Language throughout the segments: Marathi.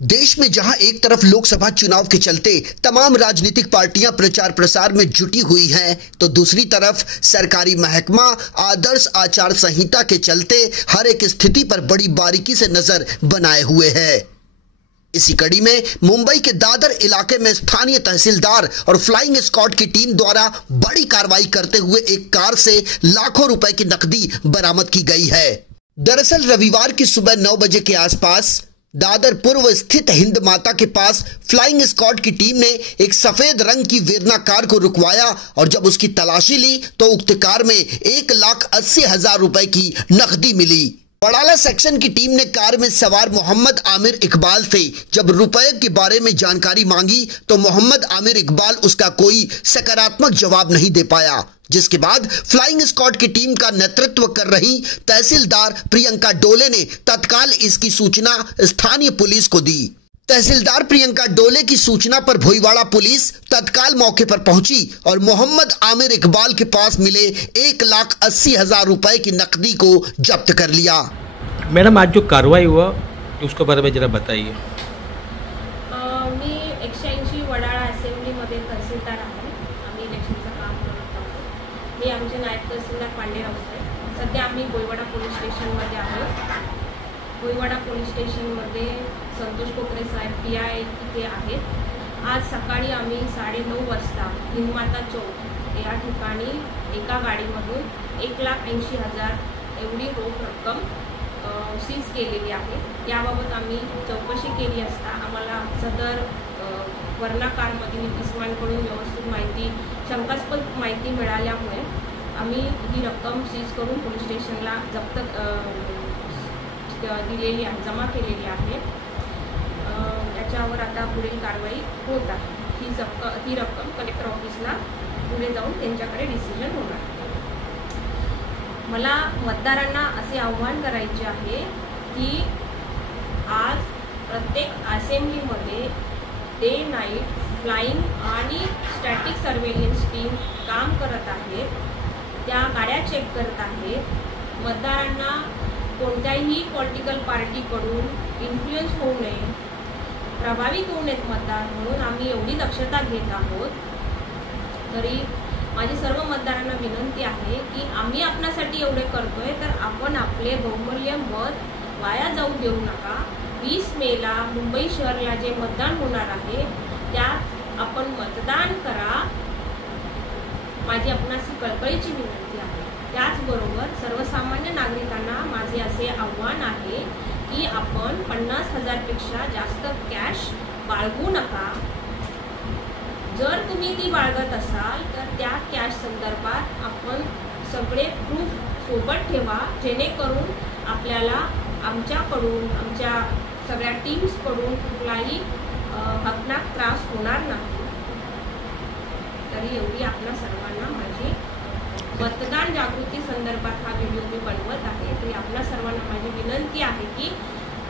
देश में जहां एक तरफ लोकसभा चुनाव के चलते तमाम राजनीतिक पार्टियां प्रचार प्रसार में जुटी हुई हैं, तो दूसरी तरफ सरकारी महकमा आदर्श आचार संहिता के चलते हर एक स्थिति पर बड़ी बारीकी से नजर बनाए हुए है। इसी कड़ी में मुंबई के दादर इलाके में स्थानीय तहसीलदार और फ्लाइंग स्क्वाड की टीम द्वारा बड़ी कार्रवाई करते हुए एक कार से लाखों रुपए की नकदी बरामद की गई है। दरअसल रविवार की सुबह 9 बजे के आसपास दादर पूर्व स्थित हिंद माता के पास फ्लाइंग स्क्वाड की टीम ने एक सफेद रंग की वेरना कार को रुकवाया और जब उसकी तलाशी ली तो उक्त कार में 1,80,000 रुपए की नकदी मिली। बड़ाला सेक्शन की टीम ने कार में सवार मोहम्मद आमिर इकबाल से जब रुपए के बारे में जानकारी मांगी तो मोहम्मद आमिर इकबाल उसका कोई सकारात्मक जवाब नहीं दे पाया, जिसके बाद फ्लाइंग स्क्वाड की टीम का नेतृत्व कर रही तहसीलदार प्रियंका डोले ने तत्काल इसकी सूचना स्थानीय पुलिस को दी। तहसीलदार प्रियंका डोले की सूचना पर भोईवाड़ा पुलिस तत्काल मौके पर पहुंची और मोहम्मद आमिर इकबाल के पास मिले 1,80,000 रुपए की नकदी को जब्त कर लिया। मैडम, आज जो कार्रवाई हुआ उसके बारे में जरा बताइए। मी 180 वडाळा असेंब्लीमध्ये तहसीलदार आहे। आम्ही इलेक्शनचं काम करत आहोत। मी आमचे नायब तहसीलदार पांडेराव साहेब। सध्या आम्ही भोईवाडा पोलीस स्टेशनमध्ये आहोत। भोईवाडा पोलीस स्टेशनमध्ये संतोष कोकरे साहेब PI इथे आहेत। आज सकाळी आम्ही 9:30 वाजता हिंदमाता चौक या ठिकाणी एका गाडीमधून 1,80,000 एवढी रोख रक्कम सीज केलेली आहे। याबाबत आम्ही चौकशी केली असता आम्हाला सदर वर्णा कारमधील इस्मानकडून व्यवस्थित माहिती शंकास्पद माहिती मिळाल्यामुळे आम्ही ही रक्कम सीज करून पोलीस स्टेशनला जप्त दिलेली आहे, जमा केलेली आहे। त्याच्यावर आता पुढील कारवाई होत आहे। ही रक्कम कलेक्टर ऑफिसला पुढे जाऊन त्यांच्याकडे डिसिजन होणार। मला मतदारांना असे आव्हान करायचे आहे की आज प्रत्येक असेंब्लीमध्ये डे नाईट फ्लाइंग आणि स्टॅटिक सर्वेलन्स टीम काम करत आहे। त्या गाड्या चेक करत आहेत। मतदारांना कोणत्याही पॉलिटिकल पार्टीकडून इन्फ्लुएन्स होऊ नये, प्रभावित होऊ नयेत मतदार, म्हणून आम्ही एवढी दक्षता घेत आहोत। तरी माझी सर्व मतदारांना विनंती आहे की आम्ही आपणासाठी एवढे करतोय तर आपण आपले बहुमूल्य मत वाया जाऊ देऊ नका। 20 मेला मुंबई शहराला जे मतदान होणार आहे त्यात आपण मतदान करा, माझी आपणास कळकळीची विनंती आहे। त्याचबरोबर सर्वसामान्य नागरिकांना माझे असे आव्हान आहे की आपण 50,000 पेक्षा जास्त कॅश बाळगू नका। जर तुम्ही ती बाळगत असाल तर त्या कॅश संदर्भात आपण सगळे प्रूफ सोबत ठेवा, जेणेकरून आपल्याला आमच्याकडून आमच्या सगळ्या टीम्सकडून कुठलाही हकनाक त्रास होणार नाही। तरी एवढी आपल्या सर्वांना माझी मतदान जागृती संदर्भात हा व्हिडिओ मी बनवत आहे। तरी आपल्या सर्वांना माझी विनंती आहे की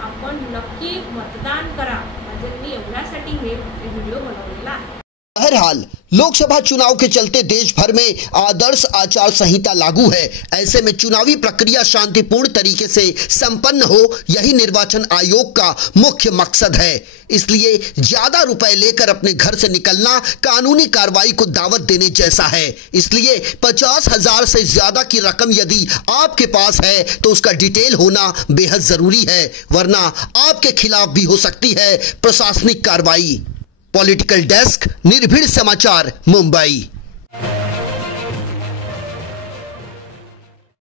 आपण नक्की मतदान करा। म्हणजे मी एवढ्यासाठी हे व्हिडिओ बनवलेला आहे। बहरहाल लोकसभा चुनाव के चलते देश भर में आदर्श आचार संहिता लागू है। ऐसे में चुनावी प्रक्रिया शांतिपूर्ण तरीके से संपन्न हो, यही निर्वाचन आयोग का मुख्य मकसद है। इसलिए ज्यादा रुपए लेकर अपने घर से निकलना कानूनी कार्रवाई को दावत देने जैसा है। इसलिए 50,000 से ज्यादा की रकम यदि आपके पास है तो उसका डिटेल होना बेहद जरूरी है, वरना आपके खिलाफ भी हो सकती है प्रशासनिक कार्रवाई। पॉलिटिकल डेस्क, निर्भीड समाचार, मुंबई।